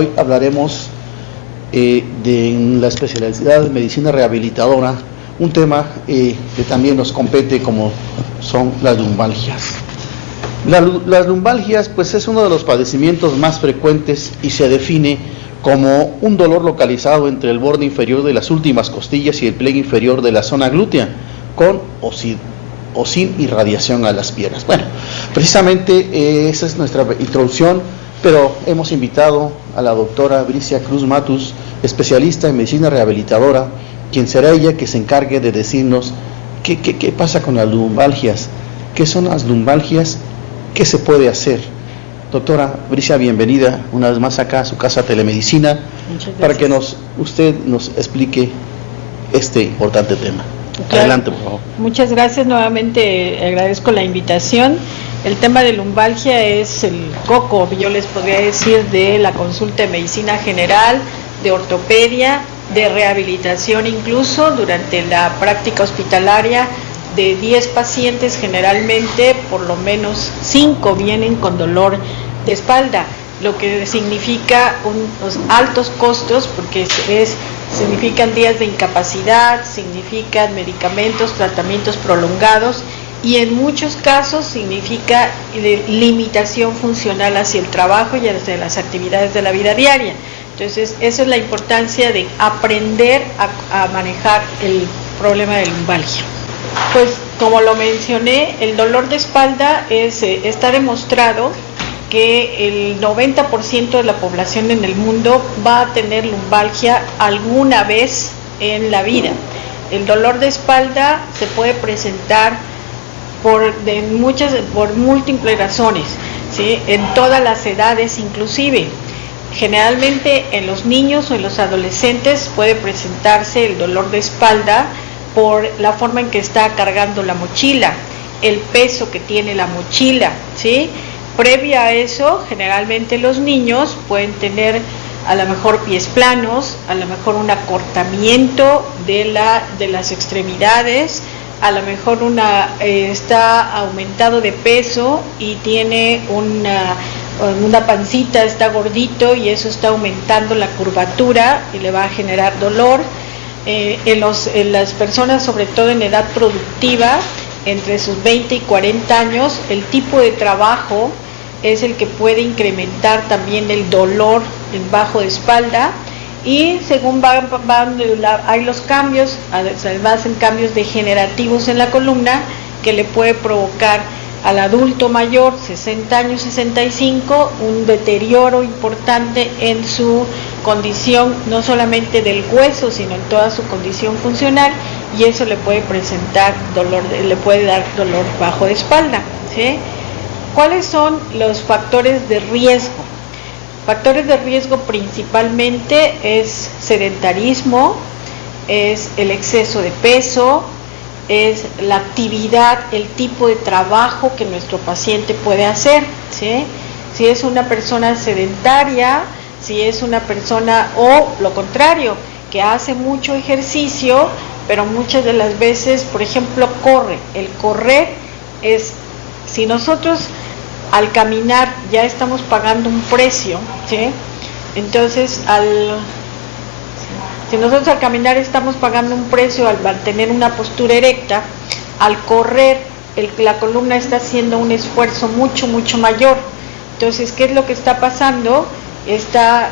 Hoy hablaremos de la especialidad de medicina rehabilitadora, un tema que también nos compete, como son las lumbalgias. Las lumbalgias pues es uno de los padecimientos más frecuentes y se define como un dolor localizado entre el borde inferior de las últimas costillas y el pliegue inferior de la zona glútea, con o sin irradiación a las piernas. Bueno, precisamente esa es nuestra introducción, pero hemos invitado a la doctora Bricia Cruz Matus, especialista en medicina rehabilitadora, quien será ella que se encargue de decirnos qué pasa con las lumbalgias, qué son las lumbalgias, qué se puede hacer. Doctora Bricia, bienvenida una vez más acá a su casa Telemedicina, para que usted nos explique este importante tema. Claro. Adelante, por favor. Muchas gracias nuevamente, agradezco la invitación. El tema de lumbalgia es el coco, yo les podría decir, de la consulta de medicina general, de ortopedia, de rehabilitación incluso. Durante la práctica hospitalaria, de 10 pacientes generalmente, por lo menos 5 vienen con dolor de espalda, lo que significa unos altos costos, porque significan días de incapacidad, significan medicamentos, tratamientos prolongados, y en muchos casos significa limitación funcional hacia el trabajo y hacia las actividades de la vida diaria. Entonces, esa es la importancia de aprender a manejar el problema de lumbalgia. Pues, como lo mencioné, el dolor de espalda está demostrado que el 90% de la población en el mundo va a tener lumbalgia alguna vez en la vida. El dolor de espalda se puede presentar por múltiples razones, ¿sí? En todas las edades inclusive. Generalmente en los niños o en los adolescentes puede presentarse el dolor de espalda por la forma en que está cargando la mochila, el peso que tiene la mochila, ¿sí? Previa a eso, generalmente los niños pueden tener a lo mejor pies planos, a lo mejor un acortamiento de las extremidades, a lo mejor está aumentado de peso y tiene una pancita, está gordito y eso está aumentando la curvatura y le va a generar dolor. En las personas, sobre todo en edad productiva, entre sus 20 y 40 años, el tipo de trabajo es el que puede incrementar también el dolor en bajo de espalda, y según hay los cambios, además en cambios degenerativos en la columna, que le puede provocar al adulto mayor, 60 años, 65, un deterioro importante en su condición, no solamente del hueso, sino en toda su condición funcional, y eso le puede presentar dolor, le puede dar dolor bajo de espalda, ¿sí? ¿Cuáles son los factores de riesgo? Factores de riesgo principalmente es sedentarismo, es el exceso de peso, es la actividad, el tipo de trabajo que nuestro paciente puede hacer, ¿sí? Si es una persona sedentaria, si es una persona, o lo contrario, que hace mucho ejercicio, pero muchas de las veces, por ejemplo, corre. El correr es, si nosotros al caminar ya estamos pagando un precio, ¿sí? Entonces, si nosotros al caminar estamos pagando un precio al mantener una postura erecta, al correr la columna está haciendo un esfuerzo mucho mayor. Entonces, ¿qué es lo que está pasando? Está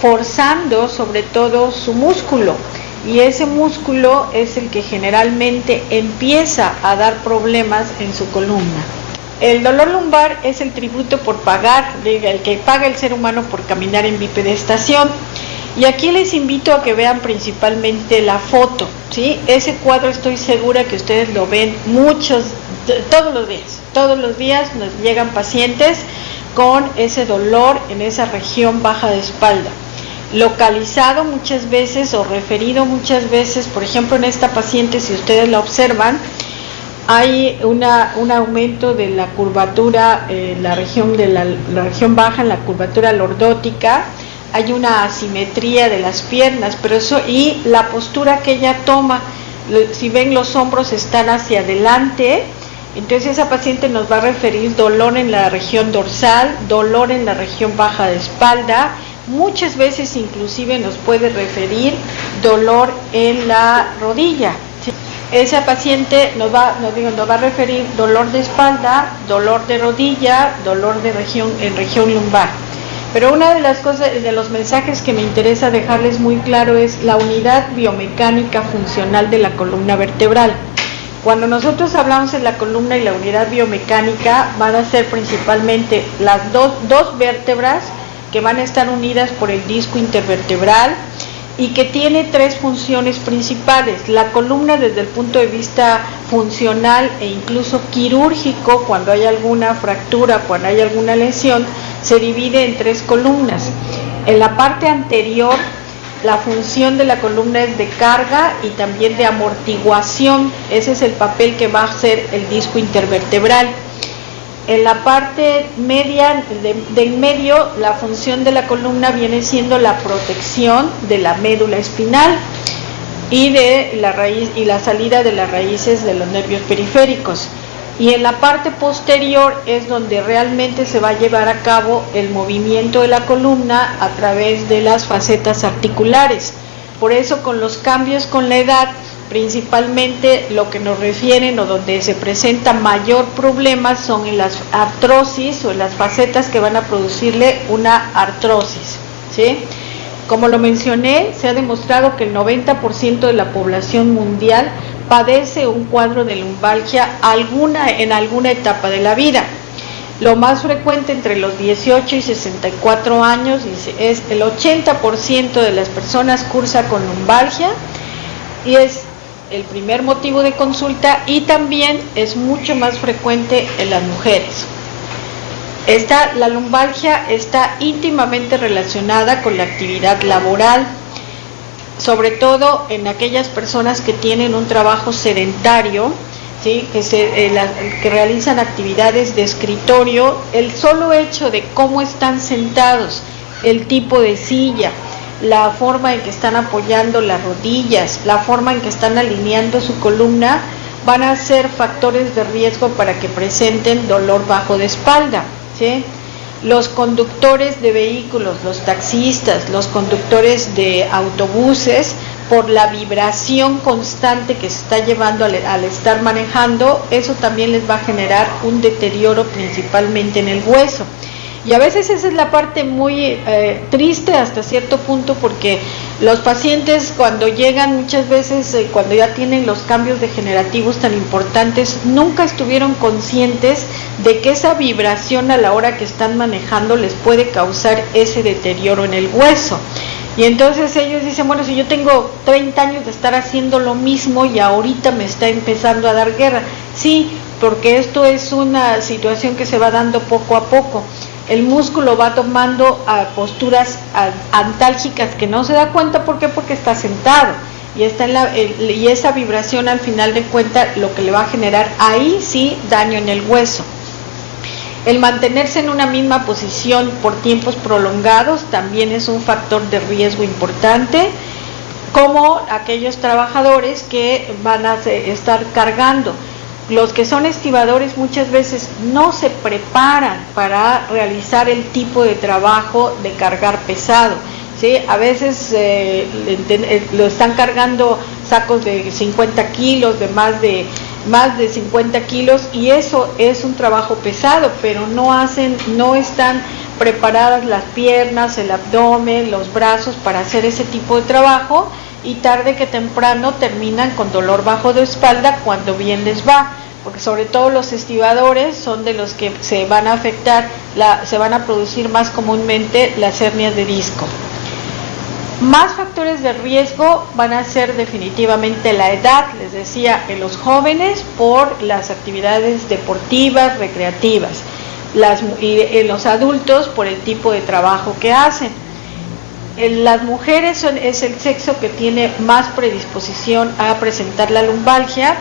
forzando sobre todo su músculo, y ese músculo es el que generalmente empieza a dar problemas en su columna. El dolor lumbar es el tributo por pagar, el que paga el ser humano por caminar en bipedestación. Y aquí les invito a que vean principalmente la foto, ¿sí? Ese cuadro estoy segura que ustedes lo ven todos los días nos llegan pacientes con ese dolor en esa región baja de espalda, localizado muchas veces o referido muchas veces. Por ejemplo, en esta paciente, si ustedes la observan, hay un aumento de la curvatura, la región baja, en la curvatura lordótica. Hay una asimetría de las piernas, pero eso, y la postura que ella toma, si ven, los hombros están hacia adelante, Entonces esa paciente nos va a referir dolor en la región dorsal, dolor en la región baja de espalda, muchas veces inclusive nos puede referir dolor en la rodilla. ¿Sí? Esa paciente nos va a referir dolor de espalda, dolor de rodilla, dolor en región lumbar. Pero una de las cosas, de los mensajes que me interesa dejarles muy claro es la unidad biomecánica funcional de la columna vertebral. Cuando nosotros hablamos en la columna y la unidad biomecánica, van a ser principalmente las dos vértebras que van a estar unidas por el disco intervertebral y que tiene tres funciones principales. La columna, desde el punto de vista funcional e incluso quirúrgico, cuando hay alguna fractura, cuando hay alguna lesión, se divide en tres columnas. En la parte anterior, la función de la columna es de carga y también de amortiguación. Ese es el papel que va a hacer el disco intervertebral. En la parte media, del medio, la función de la columna viene siendo la protección de la médula espinal y de la raíz y la salida de las raíces de los nervios periféricos. Y en la parte posterior es donde realmente se va a llevar a cabo el movimiento de la columna a través de las facetas articulares. Por eso, con los cambios con la edad, principalmente lo que nos refieren o donde se presenta mayor problema son en las artrosis o en las facetas que van a producirle una artrosis, ¿sí? Como lo mencioné, se ha demostrado que el 90% de la población mundial padece un cuadro de lumbalgia en alguna etapa de la vida. Lo más frecuente entre los 18 y 64 años es el 80% de las personas cursa con lumbalgia y es el primer motivo de consulta, y también es mucho más frecuente en las mujeres. La lumbalgia está íntimamente relacionada con la actividad laboral, sobre todo en aquellas personas que tienen un trabajo sedentario, ¿sí? que realizan actividades de escritorio. El solo hecho de cómo están sentados, el tipo de silla, la forma en que están apoyando las rodillas, la forma en que están alineando su columna, van a ser factores de riesgo para que presenten dolor bajo de espalda, ¿sí? Los conductores de vehículos, los taxistas, los conductores de autobuses, por la vibración constante que se está llevando al estar manejando, eso también les va a generar un deterioro principalmente en el hueso. Y a veces esa es la parte muy triste hasta cierto punto, porque los pacientes cuando llegan muchas veces, cuando ya tienen los cambios degenerativos tan importantes, nunca estuvieron conscientes de que esa vibración a la hora que están manejando les puede causar ese deterioro en el hueso. Y entonces ellos dicen, bueno, si yo tengo 30 años de estar haciendo lo mismo y ahorita me está empezando a dar guerra. Sí, porque esto es una situación que se va dando poco a poco. El músculo va tomando posturas antálgicas que no se da cuenta. ¿Por qué? Porque está sentado y y esa vibración al final de cuentas lo que le va a generar ahí sí daño en el hueso. El mantenerse en una misma posición por tiempos prolongados también es un factor de riesgo importante, como aquellos trabajadores que van a estar cargando. Los que son estibadores muchas veces no se preparan para realizar el tipo de trabajo de cargar pesado, ¿sí? A veces lo están cargando sacos de 50 kilos, de más de 50 kilos, y eso es un trabajo pesado, pero no están preparadas las piernas, el abdomen, los brazos para hacer ese tipo de trabajo, y tarde que temprano terminan con dolor bajo de espalda cuando bien les va, porque sobre todo los estibadores son de los que se van a afectar, se van a producir más comúnmente las hernias de disco. Más factores de riesgo van a ser definitivamente la edad, les decía, en los jóvenes por las actividades deportivas, recreativas, y en los adultos por el tipo de trabajo que hacen. Las mujeres es el sexo que tiene más predisposición a presentar la lumbalgia.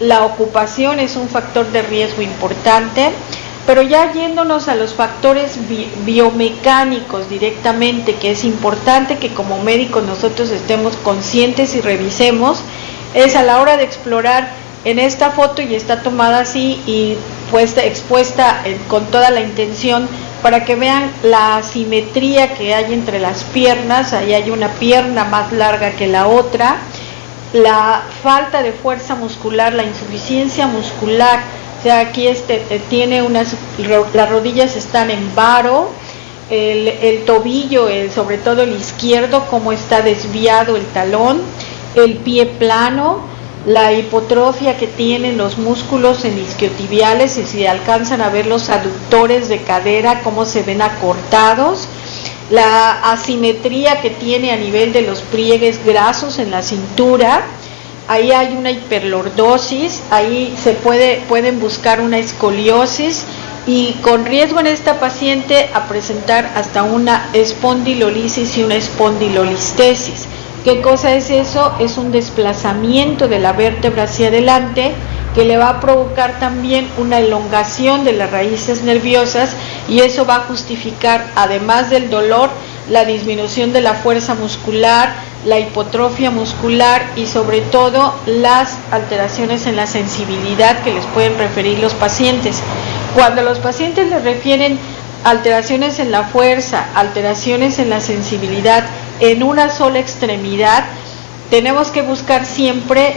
La ocupación es un factor de riesgo importante, pero ya yéndonos a los factores biomecánicos directamente, que es importante que como médicos nosotros estemos conscientes y revisemos, es a la hora de explorar en esta foto y está tomada así y expuesta con toda la intención para que vean la asimetría que hay entre las piernas. Ahí hay una pierna más larga que la otra, la falta de fuerza muscular, la insuficiencia muscular. O sea, aquí tiene las rodillas están en varo, el tobillo, sobre todo el izquierdo, como está desviado el talón, el pie plano, la hipotrofia que tienen los músculos en isquiotibiales, y si alcanzan a ver los aductores de cadera, cómo se ven acortados, la asimetría que tiene a nivel de los pliegues grasos en la cintura. Ahí hay una hiperlordosis, ahí pueden buscar una escoliosis y con riesgo en esta paciente a presentar hasta una espondilolisis y una espondilolistesis. ¿Qué cosa es eso? Es un desplazamiento de la vértebra hacia adelante que le va a provocar también una elongación de las raíces nerviosas, y eso va a justificar, además del dolor, la disminución de la fuerza muscular, la hipotrofia muscular y sobre todo las alteraciones en la sensibilidad que les pueden referir los pacientes. Cuando los pacientes les refieren alteraciones en la fuerza, alteraciones en la sensibilidad en una sola extremidad, tenemos que buscar siempre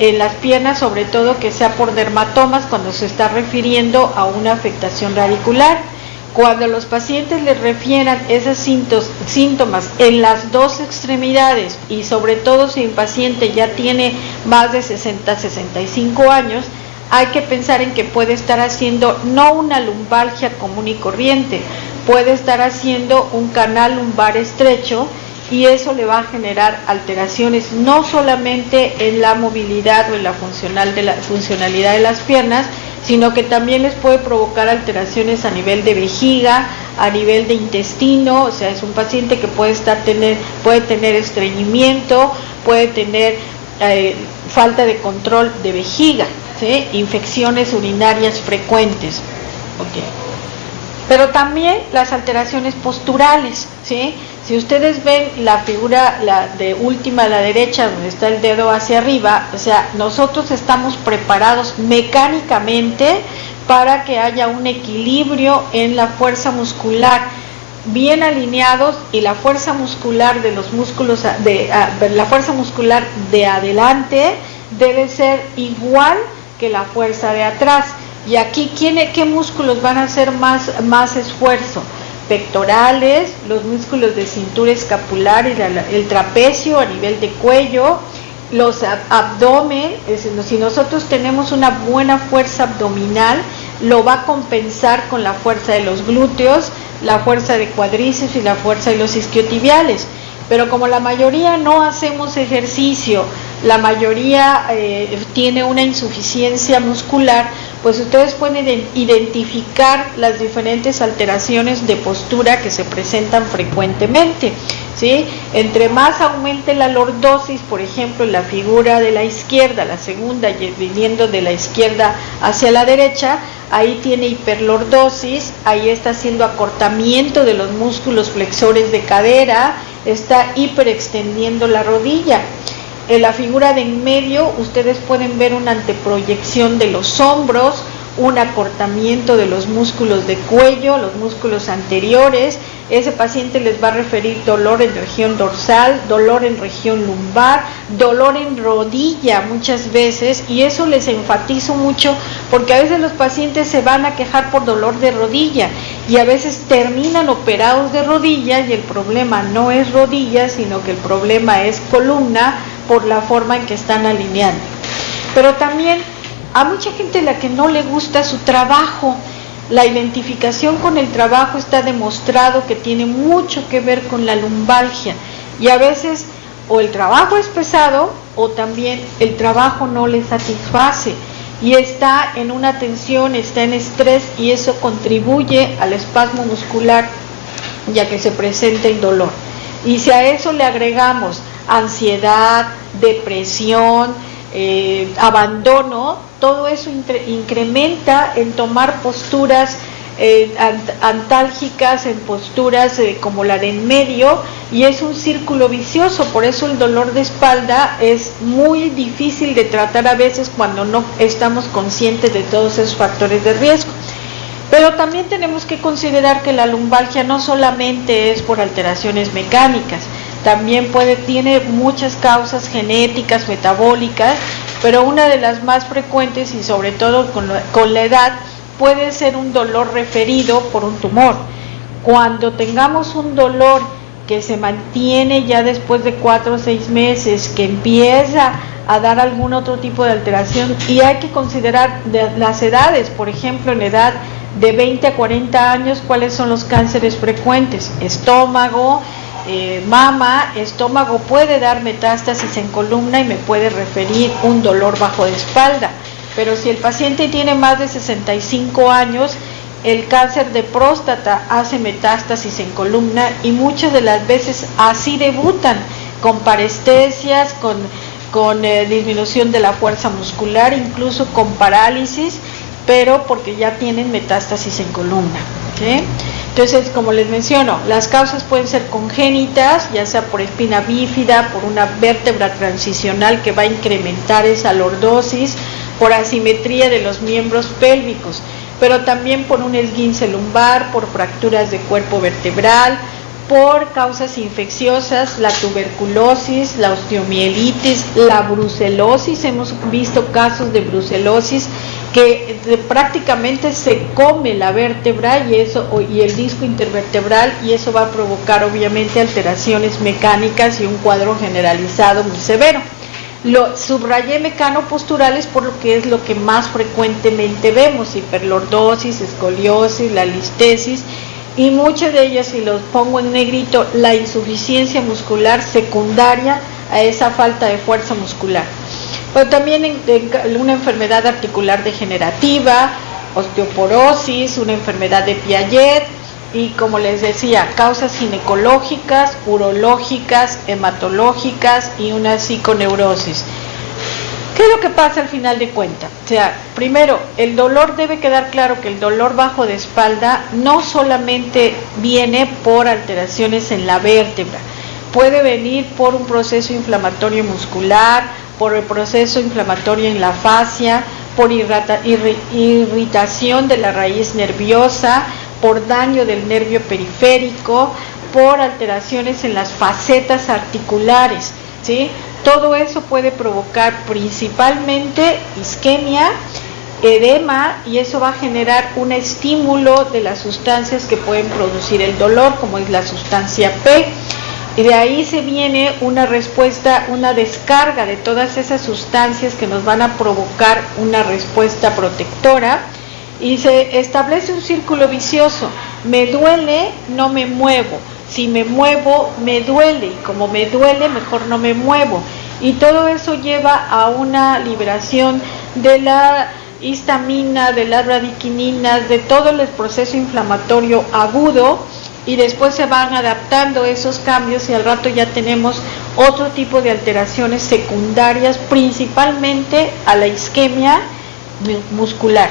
en las piernas, sobre todo que sea por dermatomas, cuando se está refiriendo a una afectación radicular. Cuando los pacientes les refieran esos síntomas en las dos extremidades, y sobre todo si el paciente ya tiene más de 60-65 años, hay que pensar en que puede estar haciendo no una lumbalgia común y corriente, puede estar haciendo un canal lumbar estrecho, y eso le va a generar alteraciones no solamente en la movilidad o en la funcionalidad de las piernas, sino que también les puede provocar alteraciones a nivel de vejiga, a nivel de intestino. O sea, es un paciente que puede tener estreñimiento, puede tener falta de control de vejiga, ¿sí? Infecciones urinarias frecuentes. Okay. Pero también las alteraciones posturales, ¿sí? Si ustedes ven la figura de última a la derecha, donde está el dedo hacia arriba, o sea, nosotros estamos preparados mecánicamente para que haya un equilibrio en la fuerza muscular, bien alineados, y la fuerza muscular de los músculos, la fuerza muscular de adelante debe ser igual que la fuerza de atrás. Y aquí, ¿qué músculos van a hacer más esfuerzo? Pectorales, los músculos de cintura escapular y el trapecio a nivel de cuello, los abdomen. Si nosotros tenemos una buena fuerza abdominal, lo va a compensar con la fuerza de los glúteos, la fuerza de cuádriceps y la fuerza de los isquiotibiales. Pero como la mayoría no hacemos ejercicio, la mayoría tiene una insuficiencia muscular, pues ustedes pueden identificar las diferentes alteraciones de postura que se presentan frecuentemente, ¿sí? Entre más aumente la lordosis, por ejemplo, en la figura de la izquierda, la segunda, viniendo de la izquierda hacia la derecha, ahí tiene hiperlordosis, ahí está haciendo acortamiento de los músculos flexores de cadera, está hiperextendiendo la rodilla. En la figura de en medio ustedes pueden ver una anteproyección de los hombros, un acortamiento de los músculos de cuello, los músculos anteriores. Ese paciente les va a referir dolor en región dorsal, dolor en región lumbar, dolor en rodilla muchas veces, y eso les enfatizo mucho porque a veces los pacientes se van a quejar por dolor de rodilla y a veces terminan operados de rodilla y el problema no es rodilla, sino que el problema es columna por la forma en que están alineando. Pero también a mucha gente a la que no le gusta su trabajo. La identificación con el trabajo está demostrado que tiene mucho que ver con la lumbalgia, y a veces o el trabajo es pesado o también el trabajo no le satisface y está en una tensión, está en estrés, y eso contribuye al espasmo muscular ya que se presenta el dolor. Y si a eso le agregamos ansiedad, depresión, abandono, todo eso incrementa en tomar posturas antálgicas en posturas como la de en medio, y es un círculo vicioso. Por eso el dolor de espalda es muy difícil de tratar a veces cuando no estamos conscientes de todos esos factores de riesgo. Pero también tenemos que considerar que la lumbalgia no solamente es por alteraciones mecánicas, también tiene muchas causas genéticas, metabólicas, pero una de las más frecuentes, y sobre todo con la edad, puede ser un dolor referido por un tumor. Cuando tengamos un dolor que se mantiene ya después de 4 o 6 meses, que empieza a dar algún otro tipo de alteración, y hay que considerar las edades. Por ejemplo, en edad de 20 a 40 años, ¿cuáles son los cánceres frecuentes? Estómago, mama. Estómago puede dar metástasis en columna y me puede referir un dolor bajo de espalda. Pero si el paciente tiene más de 65 años, el cáncer de próstata hace metástasis en columna, y muchas de las veces así debutan, con parestesias, con disminución de la fuerza muscular, incluso con parálisis, pero porque ya tienen metástasis en columna, ¿sí? Entonces, como les menciono, las causas pueden ser congénitas, ya sea por espina bífida, por una vértebra transicional que va a incrementar esa lordosis, por asimetría de los miembros pélvicos, pero también por un esguince lumbar, por fracturas de cuerpo vertebral, por causas infecciosas, la tuberculosis, la osteomielitis, la brucelosis. Hemos visto casos de brucelosis que prácticamente se come la vértebra y el disco intervertebral, y eso va a provocar obviamente alteraciones mecánicas y un cuadro generalizado muy severo. Lo subrayé mecanoposturales porque es lo que más frecuentemente vemos: hiperlordosis, escoliosis, la listesis, y muchas de ellas, si los pongo en negrito, la insuficiencia muscular secundaria a esa falta de fuerza muscular. Pero también una enfermedad articular degenerativa, osteoporosis, una enfermedad de Piaget, y como les decía, causas ginecológicas, urológicas, hematológicas y una psiconeurosis. ¿Qué es lo que pasa al final de cuentas? O sea, primero, el dolor, debe quedar claro que el dolor bajo de espalda no solamente viene por alteraciones en la vértebra, puede venir por un proceso inflamatorio muscular, por el proceso inflamatorio en la fascia, por irritación de la raíz nerviosa, por daño del nervio periférico, por alteraciones en las facetas articulares, ¿sí? Todo eso puede provocar principalmente isquemia, edema, y eso va a generar un estímulo de las sustancias que pueden producir el dolor, como es la sustancia P. Y de ahí se viene una respuesta, una descarga de todas esas sustancias que nos van a provocar una respuesta protectora, y se establece un círculo vicioso. Me duele, no me muevo. Si me muevo, me duele, y como me duele, mejor no me muevo. Y todo eso lleva a una liberación de la histamina, de las radiquininas, de todo el proceso inflamatorio agudo, y después se van adaptando esos cambios, y al rato ya tenemos otro tipo de alteraciones secundarias, principalmente a la isquemia muscular.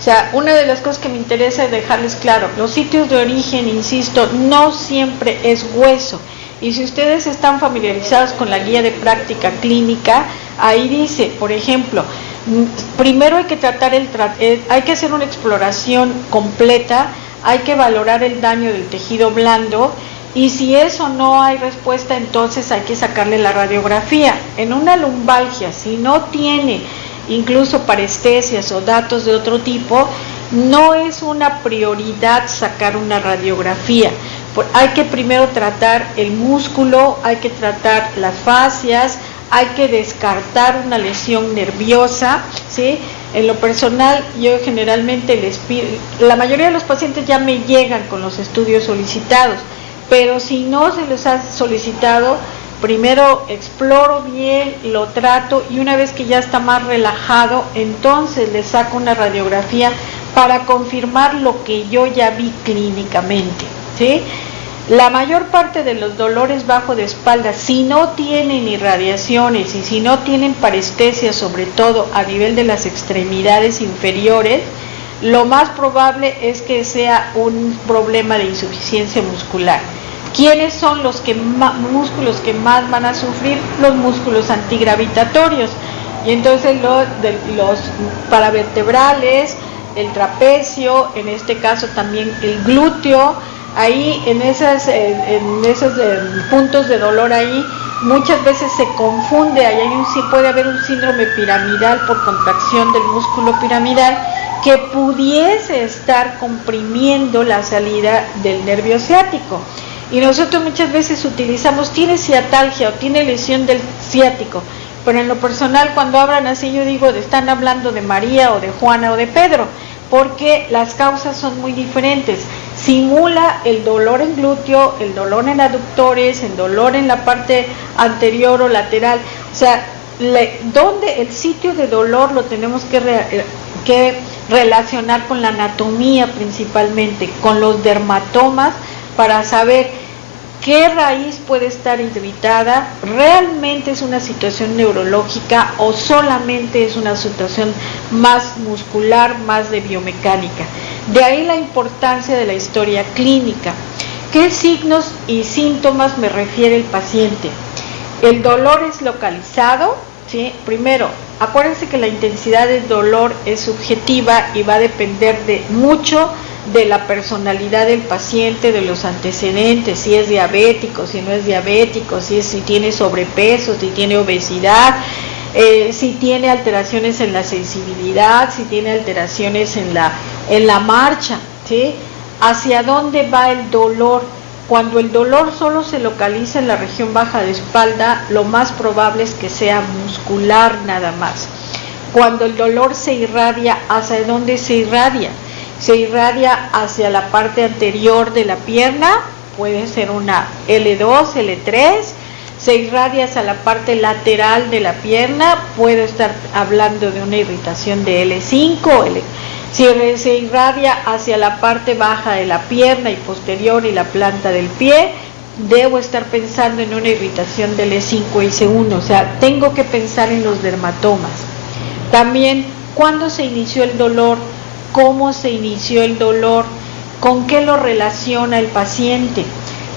O sea, una de las cosas que me interesa es dejarles claro: los sitios de origen, insisto, no siempre es hueso. Y si ustedes están familiarizados con la guía de práctica clínica, ahí dice, por ejemplo, primero hay que hay que hacer una exploración completa, hay que valorar el daño del tejido blando, y si eso no hay respuesta, entonces hay que sacarle la radiografía. En una lumbalgia, si no tiene incluso parestesias o datos de otro tipo, no es una prioridad sacar una radiografía. Hay que primero tratar el músculo, hay que tratar las fascias, hay que descartar una lesión nerviosa, ¿sí? En lo personal, yo generalmente la mayoría de los pacientes ya me llegan con los estudios solicitados, pero si no se les ha solicitado, primero exploro bien, lo trato, y una vez que ya está más relajado, entonces le saco una radiografía para confirmar lo que yo ya vi clínicamente, ¿sí? La mayor parte de los dolores bajo de espalda, si no tienen irradiaciones y si no tienen parestesia, sobre todo a nivel de las extremidades inferiores, lo más probable es que sea un problema de insuficiencia muscular. ¿Quiénes son los músculos que más van a sufrir? Los músculos antigravitatorios. Y entonces los paravertebrales, el trapecio, en este caso también el glúteo, ahí en esos puntos de dolor ahí, muchas veces se confunde, puede haber un síndrome piramidal por contracción del músculo piramidal que pudiese estar comprimiendo la salida del nervio ciático. Y nosotros muchas veces utilizamos, tiene ciatalgia o tiene lesión del ciático, pero en lo personal cuando hablan así yo digo, están hablando de María o de Juana o de Pedro, porque las causas son muy diferentes. Simula el dolor en glúteo, el dolor en aductores, el dolor en la parte anterior o lateral, o sea, donde el sitio de dolor lo tenemos que relacionar con la anatomía principalmente, con los dermatomas, para saber qué raíz puede estar irritada, realmente es una situación neurológica o solamente es una situación más muscular, más de biomecánica. De ahí la importancia de la historia clínica. ¿Qué signos y síntomas me refiere el paciente? El dolor es localizado, ¿sí? Primero, acuérdense que la intensidad del dolor es subjetiva y va a depender mucho de la personalidad del paciente, de los antecedentes, si es diabético, si no es diabético, si tiene sobrepeso, si tiene obesidad, si tiene alteraciones en la sensibilidad, si tiene alteraciones en la marcha, ¿sí? ¿Hacia dónde va el dolor? Cuando el dolor solo se localiza en la región baja de espalda, lo más probable es que sea muscular nada más. Cuando el dolor se irradia, ¿hacia dónde se irradia? Se irradia hacia la parte anterior de la pierna, puede ser una L2, L3, se irradia hacia la parte lateral de la pierna, puedo estar hablando de una irritación de L5, si se irradia hacia la parte baja de la pierna y posterior y la planta del pie, debo estar pensando en una irritación del E5 y C1, o sea, tengo que pensar en los dermatomas. También, ¿cuándo se inició el dolor? ¿Cómo se inició el dolor? ¿Con qué lo relaciona el paciente?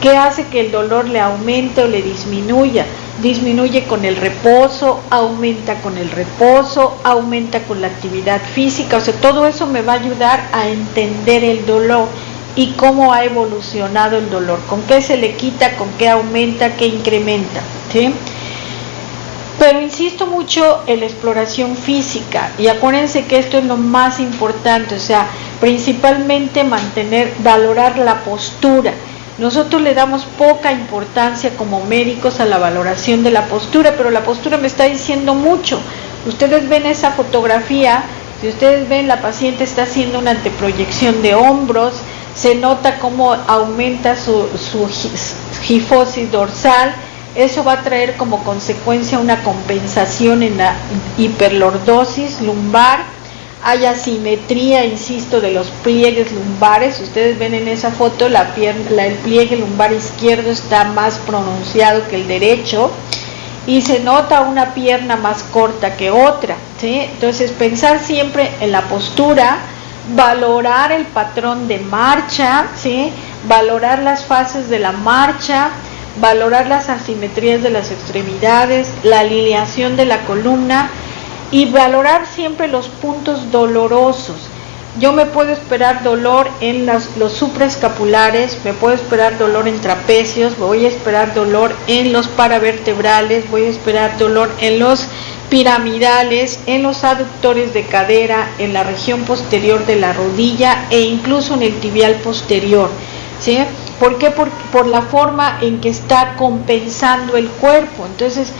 ¿Qué hace que el dolor le aumente o le disminuya? Disminuye con el reposo, aumenta con el reposo, aumenta con la actividad física, o sea, todo eso me va a ayudar a entender el dolor y cómo ha evolucionado el dolor, con qué se le quita, con qué aumenta, qué incrementa, ¿sí? Pero insisto mucho en la exploración física y acuérdense que esto es lo más importante, o sea, principalmente valorar la postura. Nosotros le damos poca importancia como médicos a la valoración de la postura, pero la postura me está diciendo mucho. Ustedes ven esa fotografía, si ustedes ven, la paciente está haciendo una anteproyección de hombros, se nota cómo aumenta su gifosis dorsal. Eso va a traer como consecuencia una compensación en la hiperlordosis lumbar. Hay asimetría, insisto, de los pliegues lumbares. Ustedes ven en esa foto el pliegue lumbar izquierdo está más pronunciado que el derecho y se nota una pierna más corta que otra, ¿sí? Entonces, pensar siempre en la postura, valorar el patrón de marcha, ¿sí? Valorar las fases de la marcha, valorar las asimetrías de las extremidades, la alineación de la columna y valorar siempre los puntos dolorosos. Yo me puedo esperar dolor en los supraescapulares, me puedo esperar dolor en trapecios, voy a esperar dolor en los paravertebrales, voy a esperar dolor en los piramidales, en los aductores de cadera, en la región posterior de la rodilla e incluso en el tibial posterior, ¿sí? ¿Por qué? Por la forma en que está compensando el cuerpo. Entonces,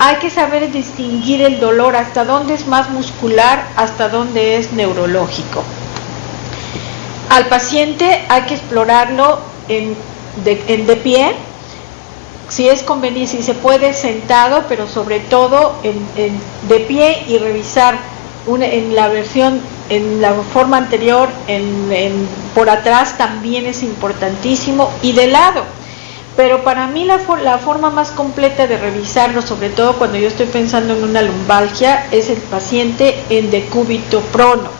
hay que saber distinguir el dolor, hasta dónde es más muscular, hasta dónde es neurológico. Al paciente hay que explorarlo de pie, si es conveniente, si se puede sentado, pero sobre todo de pie y revisar en la forma anterior, por atrás también es importantísimo y de lado. Pero para mí la forma más completa de revisarlo, sobre todo cuando yo estoy pensando en una lumbalgia, es el paciente en decúbito prono.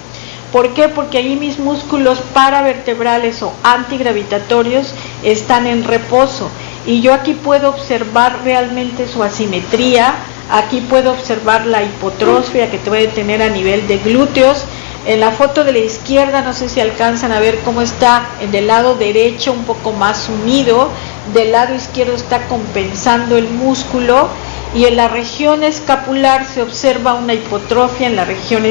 ¿Por qué? Porque ahí mis músculos paravertebrales o antigravitatorios están en reposo y yo aquí puedo observar realmente su asimetría, aquí puedo observar la hipotrofia que puede tener a nivel de glúteos. En la foto de la izquierda, no sé si alcanzan a ver cómo está en el lado derecho un poco más unido, del lado izquierdo está compensando el músculo, y en la región escapular se observa una hipotrofia en la región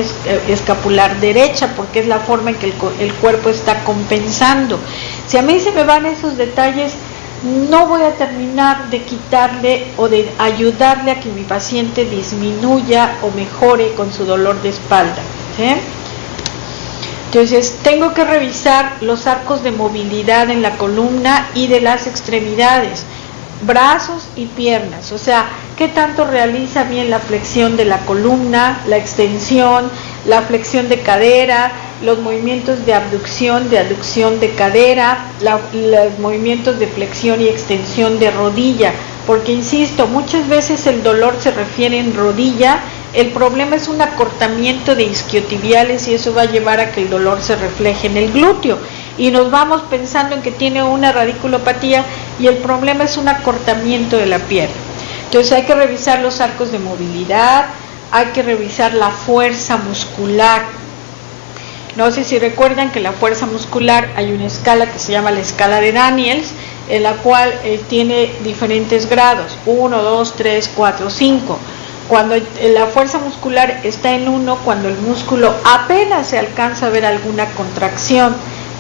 escapular derecha, porque es la forma en que el cuerpo está compensando. Si a mí se me van esos detalles, no voy a terminar de quitarle o de ayudarle a que mi paciente disminuya o mejore con su dolor de espalda, ¿sí? Entonces, tengo que revisar los arcos de movilidad en la columna y de las extremidades, brazos y piernas, o sea, qué tanto realiza bien la flexión de la columna, la extensión, la flexión de cadera, los movimientos de aducción de cadera, los movimientos de flexión y extensión de rodilla, porque insisto, muchas veces el dolor se refiere en rodilla, el problema es un acortamiento de isquiotibiales y eso va a llevar a que el dolor se refleje en el glúteo. Y nos vamos pensando en que tiene una radiculopatía y el problema es un acortamiento de la pierna. Entonces hay que revisar los arcos de movilidad, hay que revisar la fuerza muscular. No sé si recuerdan que la fuerza muscular hay una escala que se llama la escala de Daniels, en la cual tiene diferentes grados, 1, 2, 3, 4, 5. Cuando la fuerza muscular está en 1, cuando el músculo apenas se alcanza a ver alguna contracción,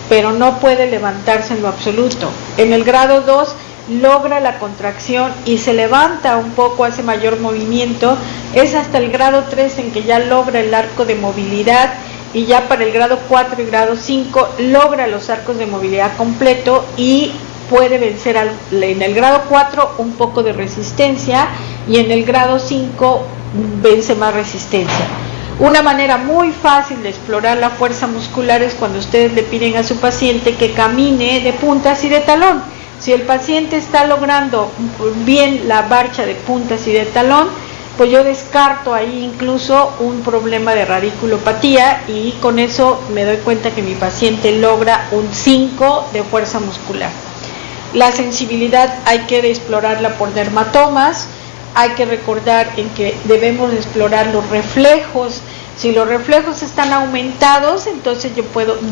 pero no puede levantarse en lo absoluto. En el grado 2 logra la contracción y se levanta un poco, hace mayor movimiento. Es hasta el grado 3 en que ya logra el arco de movilidad y ya para el grado 4 y grado 5 logra los arcos de movilidad completo y puede vencer en el grado 4 un poco de resistencia y en el grado 5 vence más resistencia. Una manera muy fácil de explorar la fuerza muscular es cuando ustedes le piden a su paciente que camine de puntas y de talón. Si el paciente está logrando bien la marcha de puntas y de talón, pues yo descarto ahí incluso un problema de radiculopatía y con eso me doy cuenta que mi paciente logra un 5 de fuerza muscular. La sensibilidad hay que explorarla por dermatomas. Hay que recordar en que debemos explorar los reflejos. Si los reflejos están aumentados, entonces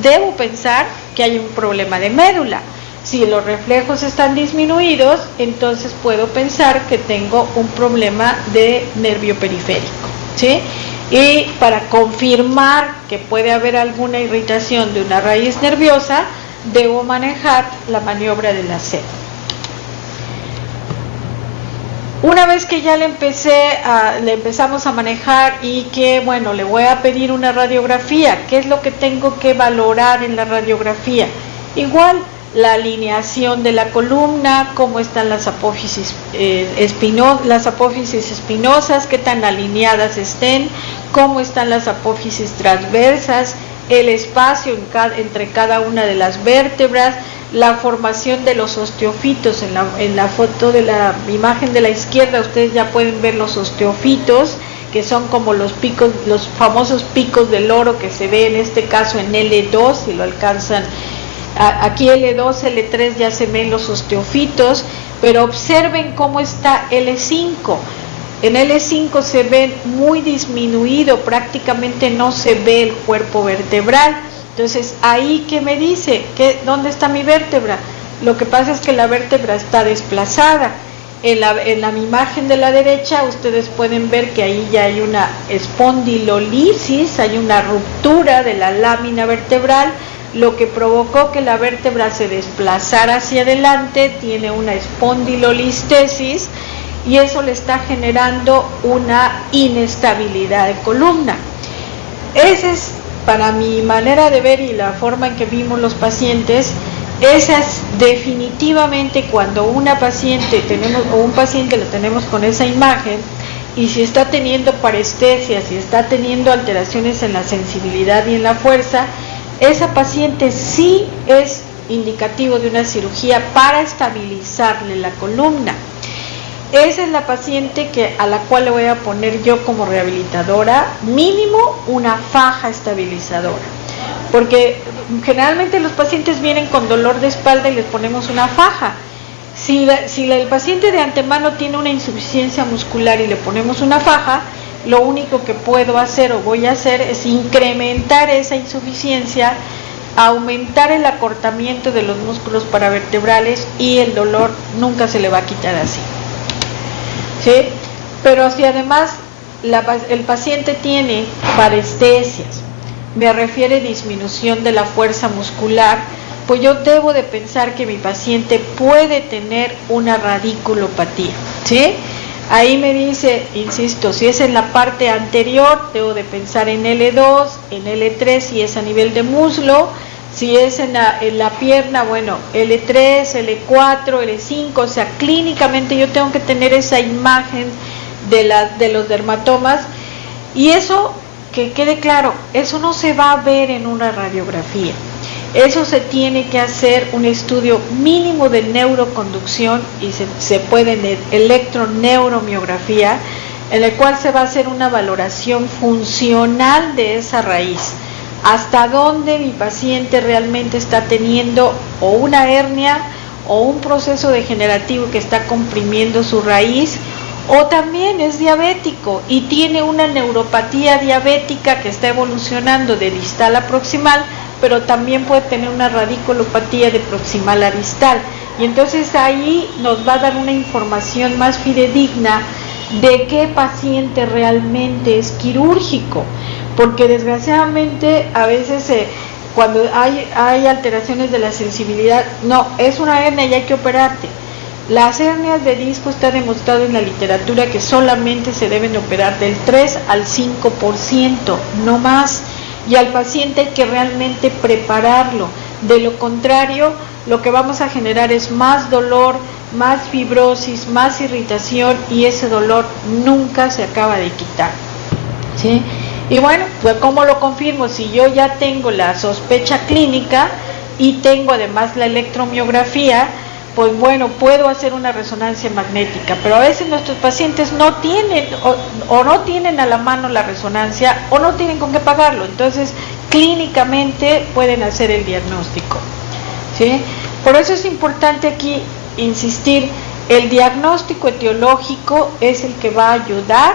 debo pensar que hay un problema de médula. Si los reflejos están disminuidos, entonces puedo pensar que tengo un problema de nervio periférico, ¿sí? Y para confirmar que puede haber alguna irritación de una raíz nerviosa, debo manejar la maniobra de la C. Una vez que ya le empezamos a manejar y que, bueno, le voy a pedir una radiografía, ¿qué es lo que tengo que valorar en la radiografía? Igual, la alineación de la columna, cómo están las apófisis espinosas, qué tan alineadas estén, cómo están las apófisis transversas, el espacio entre cada una de las vértebras, la formación de los osteofitos. En la foto de la imagen de la izquierda ustedes ya pueden ver los osteofitos, que son como los picos, los famosos picos del oro que se ve en este caso en L2, si lo alcanzan. Aquí L2, L3 ya se ven los osteofitos, pero observen cómo está L5. En L5 se ve muy disminuido, prácticamente no se ve el cuerpo vertebral. Entonces, ahí, ¿qué me dice? ¿Dónde está mi vértebra? Lo que pasa es que la vértebra está desplazada. En la imagen de la derecha, ustedes pueden ver que ahí ya hay una espondilolisis, hay una ruptura de la lámina vertebral, lo que provocó que la vértebra se desplazara hacia adelante, tiene una espondilolistesis, y eso le está generando una inestabilidad de columna. Esa es, para mi manera de ver y la forma en que vimos los pacientes, esa es definitivamente cuando una paciente un paciente lo tenemos con esa imagen, y si está teniendo parestesia, si está teniendo alteraciones en la sensibilidad y en la fuerza, esa paciente sí es indicativo de una cirugía para estabilizarle la columna. Esa es la paciente a la cual le voy a poner yo como rehabilitadora mínimo una faja estabilizadora. porque generalmente los pacientes vienen con dolor de espalda y les ponemos una faja. Si el paciente de antemano tiene una insuficiencia muscular y le ponemos una faja, lo único que puedo hacer o voy a hacer es incrementar esa insuficiencia, aumentar el acortamiento de los músculos paravertebrales y el dolor nunca se le va a quitar así. ¿Sí? Pero si además el paciente tiene parestesias, me refiere disminución de la fuerza muscular, pues yo debo de pensar que mi paciente puede tener una radiculopatía, ¿sí? Ahí me dice, insisto, si es en la parte anterior, debo de pensar en L2, en L3 si es a nivel de muslo, si es en la pierna, bueno, L3, L4, L5, o sea, clínicamente yo tengo que tener esa imagen de los dermatomas, y eso, que quede claro, eso no se va a ver en una radiografía. Eso se tiene que hacer un estudio mínimo de neuroconducción y se puede electroneuromiografía, en el cual se va a hacer una valoración funcional de esa raíz. Hasta dónde mi paciente realmente está teniendo o una hernia o un proceso degenerativo que está comprimiendo su raíz, o también es diabético y tiene una neuropatía diabética que está evolucionando de distal a proximal, pero también puede tener una radiculopatía de proximal a distal. Y entonces ahí nos va a dar una información más fidedigna de qué paciente realmente es quirúrgico, porque desgraciadamente a veces cuando hay alteraciones de la sensibilidad, no, es una hernia y hay que operarte. Las hernias de disco está demostrado en la literatura que solamente se deben operar del 3 al 5%, no más. Y al paciente hay que realmente prepararlo. De lo contrario, lo que vamos a generar es más dolor, más fibrosis, más irritación, y ese dolor nunca se acaba de quitar, ¿sí? Y bueno, pues ¿cómo lo confirmo? Si yo ya tengo la sospecha clínica y tengo además la electromiografía, pues bueno, puedo hacer una resonancia magnética, pero a veces nuestros pacientes no tienen o no tienen a la mano la resonancia o no tienen con qué pagarlo, entonces clínicamente pueden hacer el diagnóstico, ¿sí? Por eso es importante aquí insistir, el diagnóstico etiológico es el que va a ayudar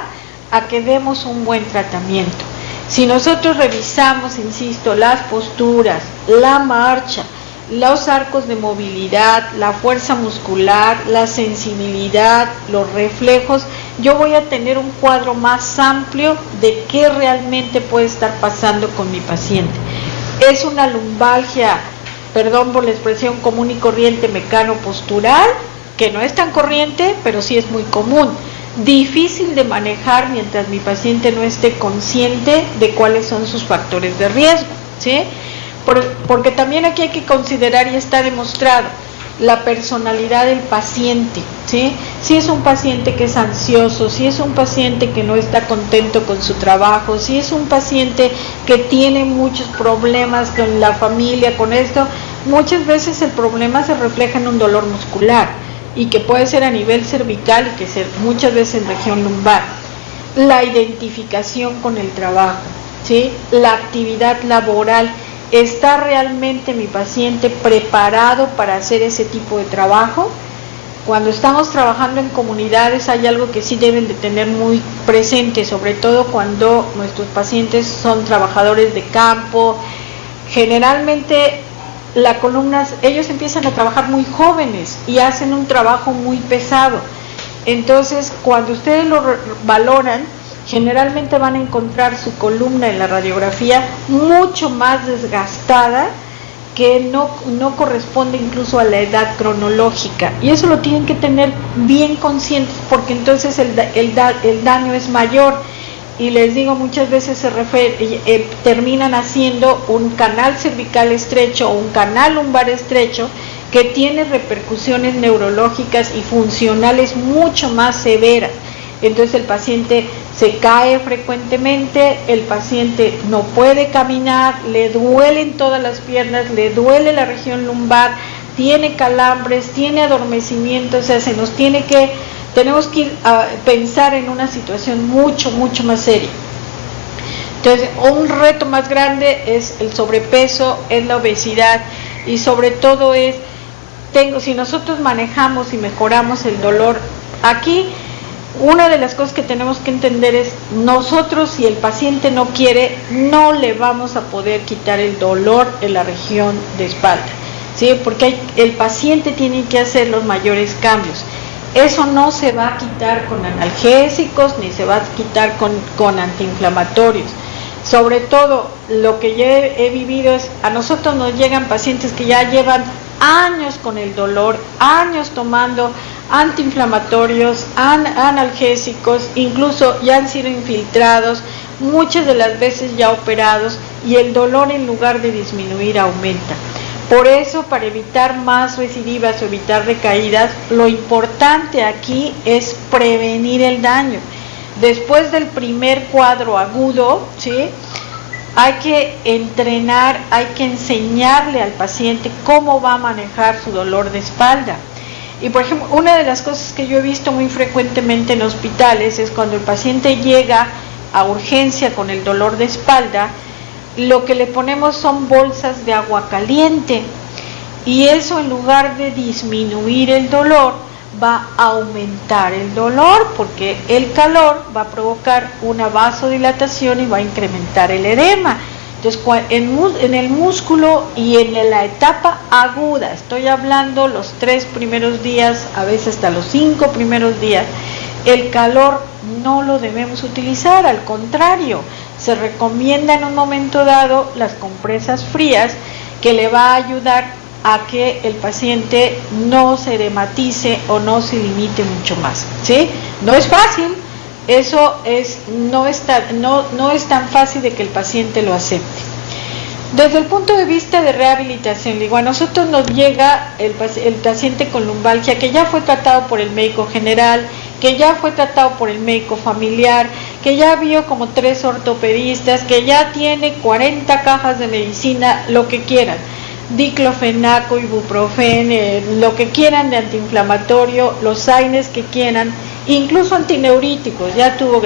a que demos un buen tratamiento. Si nosotros revisamos, insisto, las posturas, la marcha, los arcos de movilidad, la fuerza muscular, la sensibilidad, los reflejos, yo voy a tener un cuadro más amplio de qué realmente puede estar pasando con mi paciente. Es una lumbalgia, perdón por la expresión, común y corriente mecano-postural, que no es tan corriente, pero sí es muy común. Difícil de manejar mientras mi paciente no esté consciente de cuáles son sus factores de riesgo, ¿sí? Porque también aquí hay que considerar, y está demostrado, la personalidad del paciente, ¿sí? Si es un paciente que es ansioso, si es un paciente que no está contento con su trabajo, si es un paciente que tiene muchos problemas con la familia, con esto, muchas veces el problema se refleja en un dolor muscular y que puede ser a nivel cervical y que ser muchas veces en región lumbar. La identificación con el trabajo, ¿sí? La actividad laboral. ¿Está realmente mi paciente preparado para hacer ese tipo de trabajo? Cuando estamos trabajando en comunidades hay algo que sí deben de tener muy presente, sobre todo cuando nuestros pacientes son trabajadores de campo. Generalmente ellos empiezan a trabajar muy jóvenes y hacen un trabajo muy pesado. Entonces, cuando ustedes lo valoran, generalmente van a encontrar su columna en la radiografía mucho más desgastada, que no corresponde incluso a la edad cronológica, y eso lo tienen que tener bien conscientes, porque entonces el daño es mayor. Y les digo, muchas veces terminan haciendo un canal cervical estrecho o un canal lumbar estrecho que tiene repercusiones neurológicas y funcionales mucho más severas. Entonces el paciente se cae frecuentemente, el paciente no puede caminar, le duelen todas las piernas, le duele la región lumbar, tiene calambres, tiene adormecimiento, o sea, tenemos que ir a pensar en una situación mucho, mucho más seria. Entonces, un reto más grande es el sobrepeso, es la obesidad y sobre todo es, si nosotros manejamos y mejoramos el dolor, aquí una de las cosas que tenemos que entender es, nosotros si el paciente no quiere, no le vamos a poder quitar el dolor en la región de espalda, ¿sí? Porque el paciente tiene que hacer los mayores cambios. Eso no se va a quitar con analgésicos ni se va a quitar con antiinflamatorios. Sobre todo, lo que yo he vivido es, a nosotros nos llegan pacientes que ya llevan años con el dolor, años tomando antiinflamatorios, analgésicos, incluso ya han sido infiltrados, muchas de las veces ya operados, y el dolor en lugar de disminuir aumenta. Por eso, para evitar más recidivas o evitar recaídas, lo importante aquí es prevenir el daño. Después del primer cuadro agudo, ¿sí?, hay que entrenar, hay que enseñarle al paciente cómo va a manejar su dolor de espalda. Y por ejemplo, una de las cosas que yo he visto muy frecuentemente en hospitales es cuando el paciente llega a urgencia con el dolor de espalda, lo que le ponemos son bolsas de agua caliente, y eso en lugar de disminuir el dolor, va a aumentar el dolor, porque el calor va a provocar una vasodilatación y va a incrementar el edema. Entonces, en el músculo y en la etapa aguda, estoy hablando los 3 primeros días, a veces hasta los 5 primeros días, el calor no lo debemos utilizar, al contrario, se recomienda en un momento dado las compresas frías, que le va a ayudar a que el paciente no se edematice o no se limite mucho más, ¿sí? No es fácil, no es tan fácil de que el paciente lo acepte. Desde el punto de vista de rehabilitación, digo, a nosotros nos llega el paciente con lumbalgia que ya fue tratado por el médico general, que ya fue tratado por el médico familiar, que ya vio como 3 ortopedistas, que ya tiene 40 cajas de medicina, lo que quieran, diclofenaco, ibuprofen, lo que quieran de antiinflamatorio, los AINES que quieran, incluso antineuríticos, ya tuvo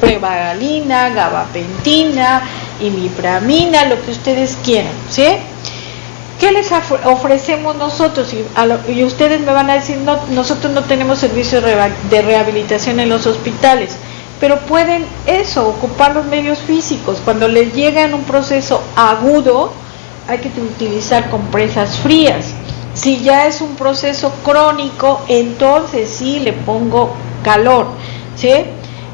pregabalina, gabapentina, imipramina, lo que ustedes quieran, ¿sí? ¿Qué les ofrecemos nosotros? Y ustedes me van a decir, no, nosotros no tenemos servicios de rehabilitación en los hospitales, pero pueden ocupar los medios físicos. Cuando les llega en un proceso agudo, hay que utilizar compresas frías. Si ya es un proceso crónico, entonces sí le pongo calor, ¿sí?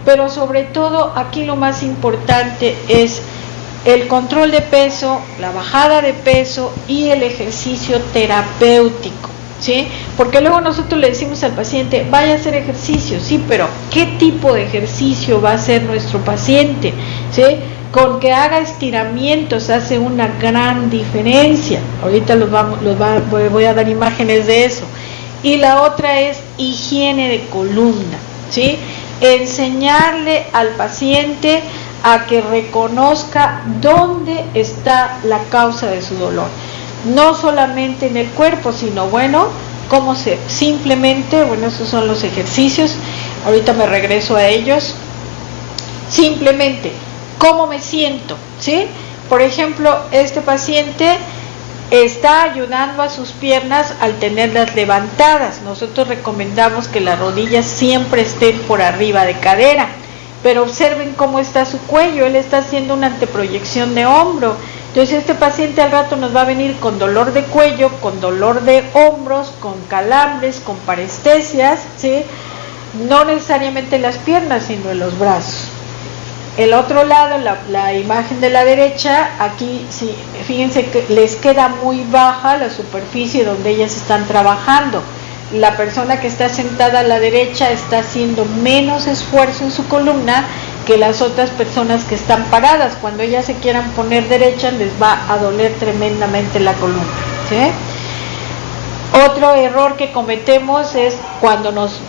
Pero sobre todo aquí lo más importante es el control de peso, la bajada de peso y el ejercicio terapéutico, ¿sí? Porque luego nosotros le decimos al paciente, vaya a hacer ejercicio, sí, pero ¿qué tipo de ejercicio va a hacer nuestro paciente? ¿Sí? Con que haga estiramientos hace una gran diferencia. Ahorita voy a dar imágenes de eso. Y la otra es higiene de columna, ¿sí? Enseñarle al paciente a que reconozca dónde está la causa de su dolor. No solamente en el cuerpo, sino simplemente, esos son los ejercicios. Ahorita me regreso a ellos. Simplemente, ¿cómo me siento? ¿Sí? Por ejemplo, este paciente está ayudando a sus piernas al tenerlas levantadas. Nosotros recomendamos que las rodillas siempre estén por arriba de cadera, pero observen cómo está su cuello. Él está haciendo una anteproyección de hombro. Entonces este paciente al rato nos va a venir con dolor de cuello, con dolor de hombros, con calambres, con parestesias, ¿sí? No necesariamente en las piernas, sino en los brazos. El otro lado, la imagen de la derecha, aquí sí, fíjense que les queda muy baja la superficie donde ellas están trabajando. La persona que está sentada a la derecha está haciendo menos esfuerzo en su columna que las otras personas que están paradas. Cuando ellas se quieran poner derechas, les va a doler tremendamente la columna, ¿sí? Otro error que cometemos es cuando nos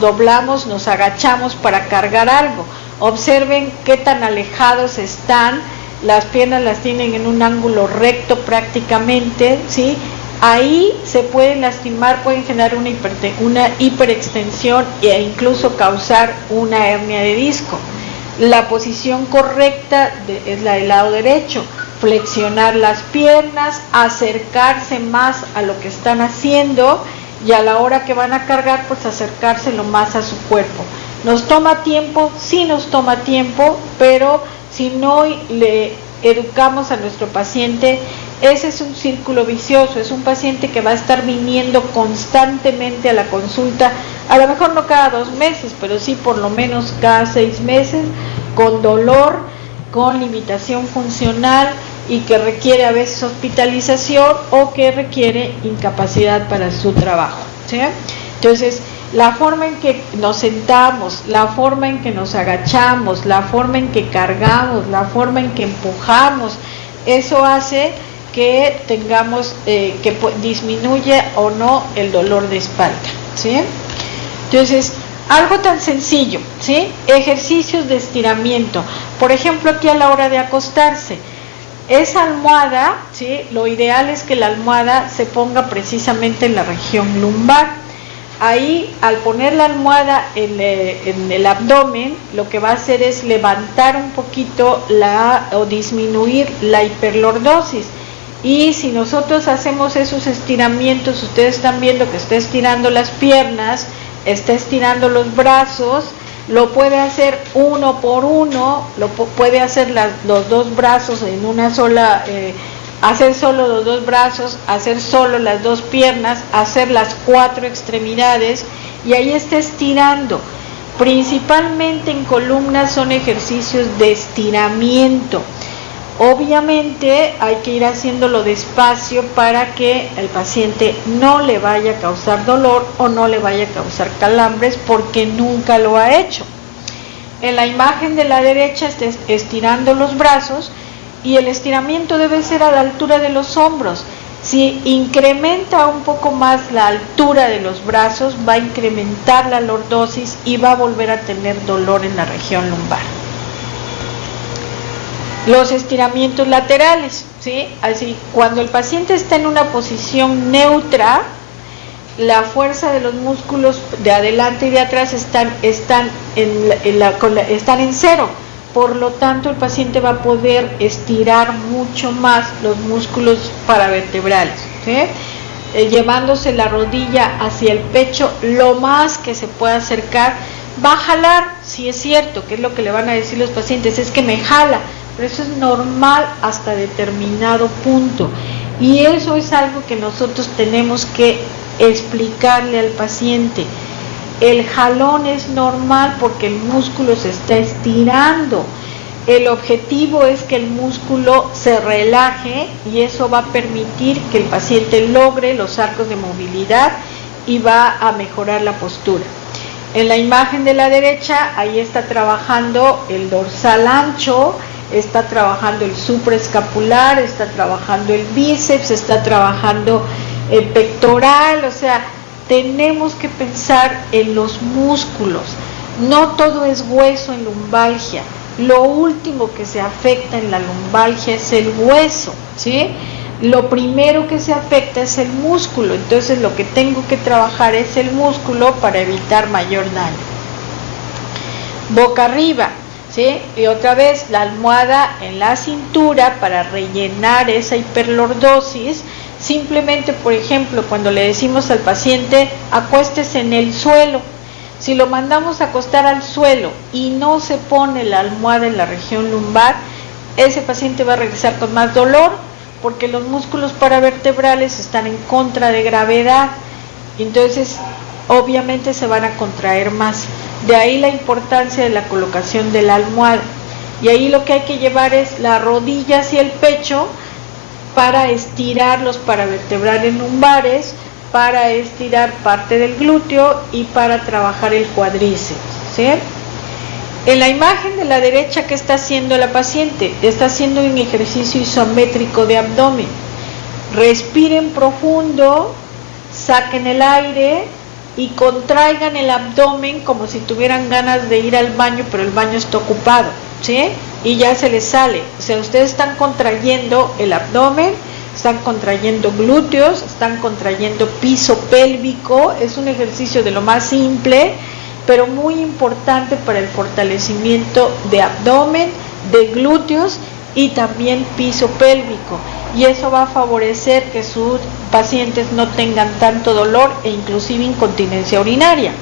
doblamos, nos agachamos para cargar algo. Observen qué tan alejados están, las piernas las tienen en un ángulo recto prácticamente, ¿sí? Ahí se pueden lastimar, pueden generar una hiperextensión e incluso causar una hernia de disco. La posición correcta es la del lado derecho, flexionar las piernas, acercarse más a lo que están haciendo y a la hora que van a cargar, pues acercárselo más a su cuerpo. ¿Nos toma tiempo? Sí nos toma tiempo, pero si no le educamos a nuestro paciente, ese es un círculo vicioso, es un paciente que va a estar viniendo constantemente a la consulta, a lo mejor no cada 2 meses, pero sí por lo menos cada 6 meses, con dolor, con limitación funcional y que requiere a veces hospitalización o que requiere incapacidad para su trabajo, ¿sí? Entonces, la forma en que nos sentamos, la forma en que nos agachamos, la forma en que cargamos, la forma en que empujamos, eso hace que tengamos, que disminuya o no el dolor de espalda, ¿sí? Entonces, algo tan sencillo, ¿sí? Ejercicios de estiramiento. Por ejemplo, aquí a la hora de acostarse, esa almohada, ¿sí? Lo ideal es que la almohada se ponga precisamente en la región lumbar. Ahí, al poner la almohada en el abdomen, lo que va a hacer es levantar un poquito o disminuir la hiperlordosis. Y si nosotros hacemos esos estiramientos, ustedes están viendo que está estirando las piernas, está estirando los brazos, lo puede hacer uno por uno, puede hacer los 2 brazos en una sola, hacer solo los 2 brazos, hacer solo las 2 piernas, hacer las 4 extremidades y ahí está estirando. Principalmente en columnas son ejercicios de estiramiento. Obviamente hay que ir haciéndolo despacio para que el paciente no le vaya a causar dolor o no le vaya a causar calambres porque nunca lo ha hecho. En la imagen de la derecha está estirando los brazos y el estiramiento debe ser a la altura de los hombros. Si incrementa un poco más la altura de los brazos, va a incrementar la lordosis y va a volver a tener dolor en la región lumbar. Los estiramientos laterales, ¿sí? Así, cuando el paciente está en una posición neutra, la fuerza de los músculos de adelante y de atrás están en cero. Por lo tanto, el paciente va a poder estirar mucho más los músculos paravertebrales, ¿sí? Llevándose la rodilla hacia el pecho lo más que se pueda acercar. Va a jalar, sí es cierto, que es lo que le van a decir los pacientes, es que me jala. Pero eso es normal hasta determinado punto y eso es algo que nosotros tenemos que explicarle al paciente. El jalón es normal porque el músculo se está estirando. El objetivo es que el músculo se relaje y eso va a permitir que el paciente logre los arcos de movilidad y va a mejorar la postura. En la imagen de la derecha, ahí está trabajando el dorsal ancho, está trabajando el supraescapular, está trabajando el bíceps, está trabajando el pectoral, o sea, tenemos que pensar en los músculos. No todo es hueso en lumbalgia. Lo último que se afecta en la lumbalgia es el hueso, ¿sí? Lo primero que se afecta es el músculo, entonces lo que tengo que trabajar es el músculo para evitar mayor daño. Boca arriba, ¿sí? Y otra vez la almohada en la cintura para rellenar esa hiperlordosis. Simplemente, por ejemplo, cuando le decimos al paciente, acuéstese en el suelo. Si lo mandamos a acostar al suelo y no se pone la almohada en la región lumbar, ese paciente va a regresar con más dolor porque los músculos paravertebrales están en contra de gravedad. Entonces, obviamente se van a contraer más. De ahí la importancia de la colocación de la almohada. Y ahí lo que hay que llevar es la rodilla hacia el pecho para estirar los paravertebrales lumbares, para estirar parte del glúteo y para trabajar el cuádriceps, ¿sí? En la imagen de la derecha, ¿qué está haciendo la paciente? Está haciendo un ejercicio isométrico de abdomen. Respiren profundo, saquen el aire y contraigan el abdomen como si tuvieran ganas de ir al baño, pero el baño está ocupado, ¿sí? Y ya se les sale. O sea, ustedes están contrayendo el abdomen, están contrayendo glúteos, están contrayendo piso pélvico. Es un ejercicio de lo más simple pero muy importante para el fortalecimiento de abdomen, de glúteos y también piso pélvico, y eso va a favorecer que sus pacientes no tengan tanto dolor e inclusive incontinencia urinaria.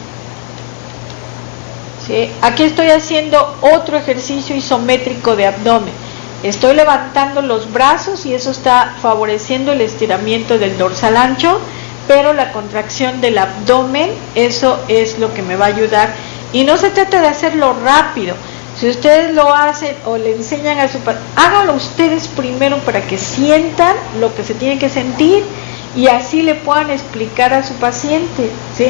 ¿Sí? Aquí estoy haciendo otro ejercicio isométrico de abdomen. Estoy levantando los brazos y eso está favoreciendo el estiramiento del dorsal ancho, pero la contracción del abdomen, eso es lo que me va a ayudar. Y no se trata de hacerlo rápido. Si ustedes lo hacen o le enseñan a su paciente, háganlo ustedes primero para que sientan lo que se tiene que sentir y así le puedan explicar a su paciente, ¿sí?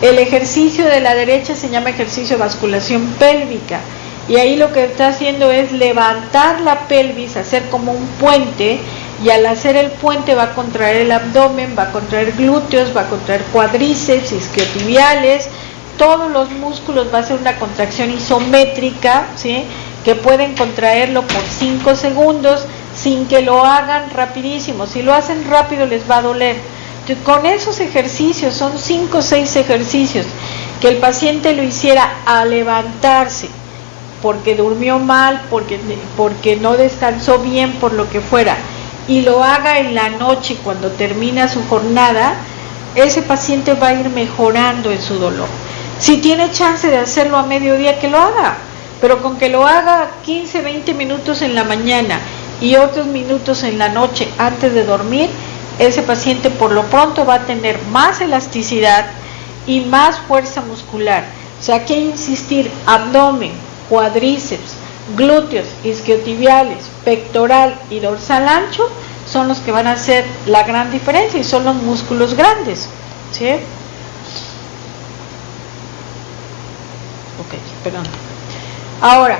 El ejercicio de la derecha se llama ejercicio de basculación pélvica y ahí lo que está haciendo es levantar la pelvis, hacer como un puente, y al hacer el puente va a contraer el abdomen, va a contraer glúteos, va a contraer cuádriceps, isquiotibiales, todos los músculos, va a ser una contracción isométrica, ¿sí? Que pueden contraerlo por 5 segundos sin que lo hagan rapidísimo. Si lo hacen rápido les va a doler. Entonces, con esos ejercicios, son 5 o 6 ejercicios, que el paciente lo hiciera a levantarse, porque durmió mal, porque no descansó bien, por lo que fuera, y lo haga en la noche cuando termina su jornada, ese paciente va a ir mejorando en su dolor. Si tiene chance de hacerlo a mediodía, que lo haga, pero con que lo haga 15, 20 minutos en la mañana y otros minutos en la noche antes de dormir, ese paciente por lo pronto va a tener más elasticidad y más fuerza muscular. O sea, hay que insistir: abdomen, cuádriceps, glúteos, isquiotibiales, pectoral y dorsal ancho son los que van a hacer la gran diferencia y son los músculos grandes, ¿sí? Ok, perdón. Ahora,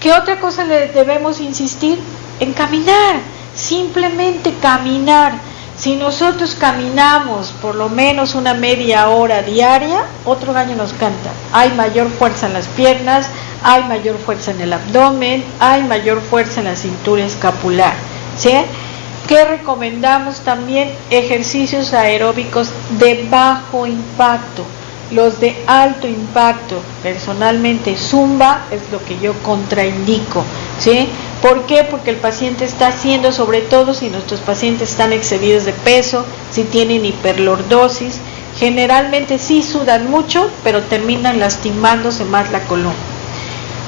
¿qué otra cosa le debemos insistir? En caminar, simplemente caminar. Si nosotros caminamos por lo menos una media hora diaria, otro gallo nos canta. Hay mayor fuerza en las piernas, hay mayor fuerza en el abdomen, hay mayor fuerza en la cintura escapular, ¿sí? ¿Qué recomendamos también? Ejercicios aeróbicos de bajo impacto. Los de alto impacto, personalmente zumba es lo que yo contraindico, ¿sí? ¿Por qué? Porque el paciente está haciendo, sobre todo si nuestros pacientes están excedidos de peso, si tienen hiperlordosis, generalmente sí sudan mucho, pero terminan lastimándose más la columna.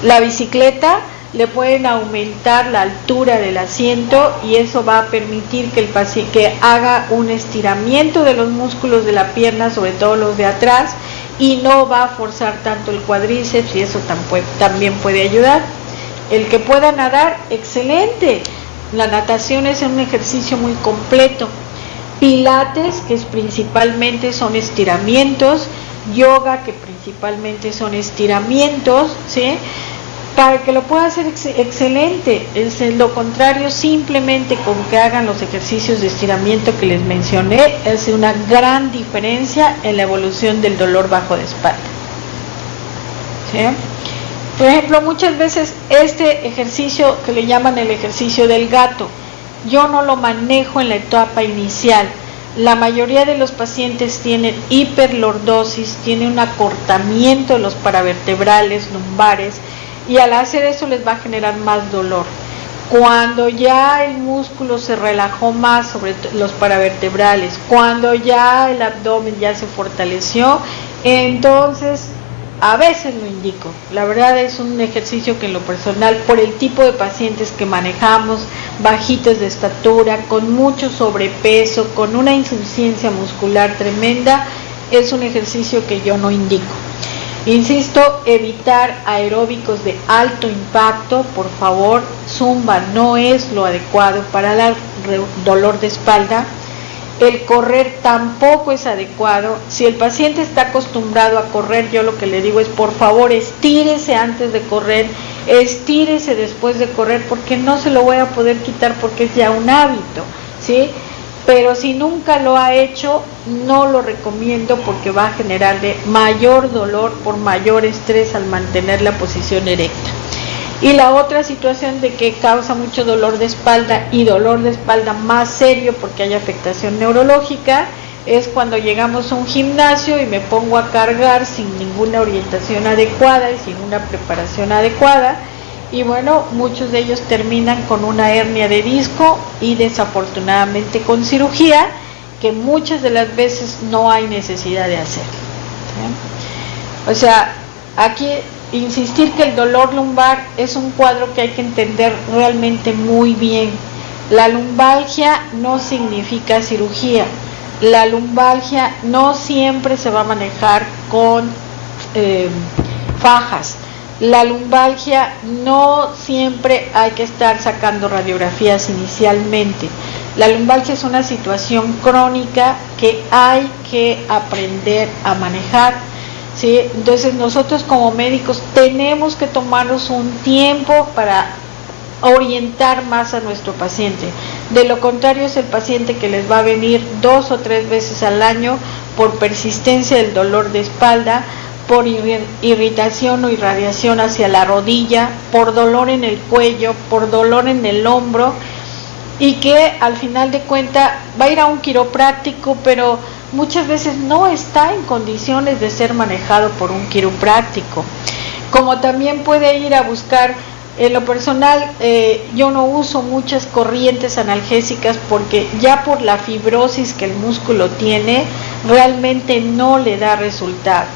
La bicicleta le pueden aumentar la altura del asiento y eso va a permitir que el paciente haga un estiramiento de los músculos de la pierna, sobre todo los de atrás, y no va a forzar tanto el cuádriceps y eso también puede ayudar. El que pueda nadar, excelente. La natación es un ejercicio muy completo. Pilates, que principalmente son estiramientos. Yoga, que principalmente son estiramientos, ¿sí? Para que lo pueda hacer excelente. Es lo contrario, simplemente con que hagan los ejercicios de estiramiento que les mencioné, es una gran diferencia en la evolución del dolor bajo de espalda, ¿sí? Por ejemplo, muchas veces este ejercicio que le llaman el ejercicio del gato, yo no lo manejo en la etapa inicial. La mayoría de los pacientes tienen hiperlordosis, tienen un acortamiento de los paravertebrales lumbares, y al hacer eso les va a generar más dolor. Cuando ya el músculo se relajó más sobre los paravertebrales, cuando ya el abdomen ya se fortaleció, entonces a veces lo indico. La verdad es un ejercicio que en lo personal, por el tipo de pacientes que manejamos, bajitos de estatura, con mucho sobrepeso, con una insuficiencia muscular tremenda, es un ejercicio que yo no indico. Insisto, evitar aeróbicos de alto impacto, por favor. Zumba no es lo adecuado para el dolor de espalda. El correr tampoco es adecuado. Si el paciente está acostumbrado a correr, yo lo que le digo es, por favor, estírese antes de correr, estírese después de correr, porque no se lo voy a poder quitar porque es ya un hábito, ¿sí? Pero si nunca lo ha hecho, no lo recomiendo porque va a generarle mayor dolor por mayor estrés al mantener la posición erecta. Y la otra situación de que causa mucho dolor de espalda y dolor de espalda más serio porque hay afectación neurológica es cuando llegamos a un gimnasio y me pongo a cargar sin ninguna orientación adecuada y sin una preparación adecuada, y bueno, muchos de ellos terminan con una hernia de disco y desafortunadamente con cirugía, que muchas de las veces no hay necesidad de hacer, ¿sí? O sea, aquí insistir que el dolor lumbar es un cuadro que hay que entender realmente muy bien. La lumbalgia no significa cirugía. La lumbalgia no siempre se va a manejar con fajas. La lumbalgia no siempre hay que estar sacando radiografías inicialmente. La lumbalgia es una situación crónica que hay que aprender a manejar, ¿sí? Entonces nosotros como médicos tenemos que tomarnos un tiempo para orientar más a nuestro paciente. De lo contrario, es el paciente que les va a venir 2 o 3 veces al año por persistencia del dolor de espalda, por irritación o irradiación hacia la rodilla, por dolor en el cuello, por dolor en el hombro, y que al final de cuentas va a ir a un quiropráctico, pero muchas veces no está en condiciones de ser manejado por un quiropráctico. Como también puede ir a buscar, en lo personal, yo no uso muchas corrientes analgésicas porque ya por la fibrosis que el músculo tiene, realmente no le da resultado.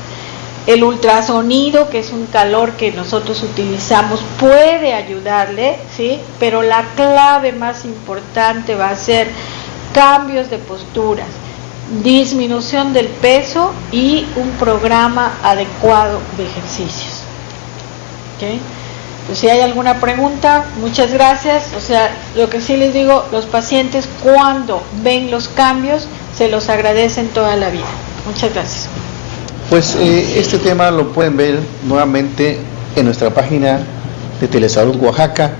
El ultrasonido, que es un calor que nosotros utilizamos, puede ayudarle, ¿sí? Pero la clave más importante va a ser cambios de posturas, disminución del peso y un programa adecuado de ejercicios. ¿Okay? Pues si hay alguna pregunta, muchas gracias. O sea, lo que sí les digo, los pacientes cuando ven los cambios, se los agradecen toda la vida. Muchas gracias. Pues este tema lo pueden ver nuevamente en nuestra página de Telesalud Oaxaca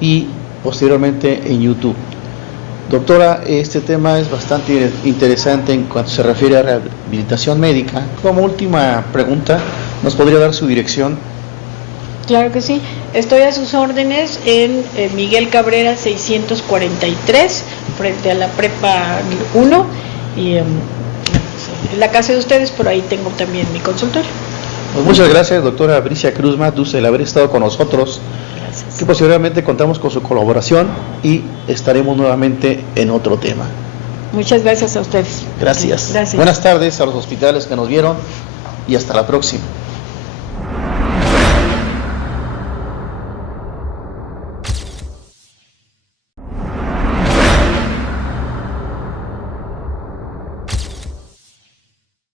y posteriormente en YouTube. Doctora, este tema es bastante interesante en cuanto se refiere a rehabilitación médica. Como última pregunta, ¿nos podría dar su dirección? Claro que sí. Estoy a sus órdenes en Miguel Cabrera 643, frente a la Prepa 1, y en la casa de ustedes, por ahí tengo también mi consultorio. Pues muchas gracias, doctora Bricia Cruz Matus, el haber estado con nosotros. Gracias. Que posteriormente contamos con su colaboración y estaremos nuevamente en otro tema. Muchas gracias a ustedes. Gracias. Gracias. Buenas tardes a los hospitales que nos vieron y hasta la próxima.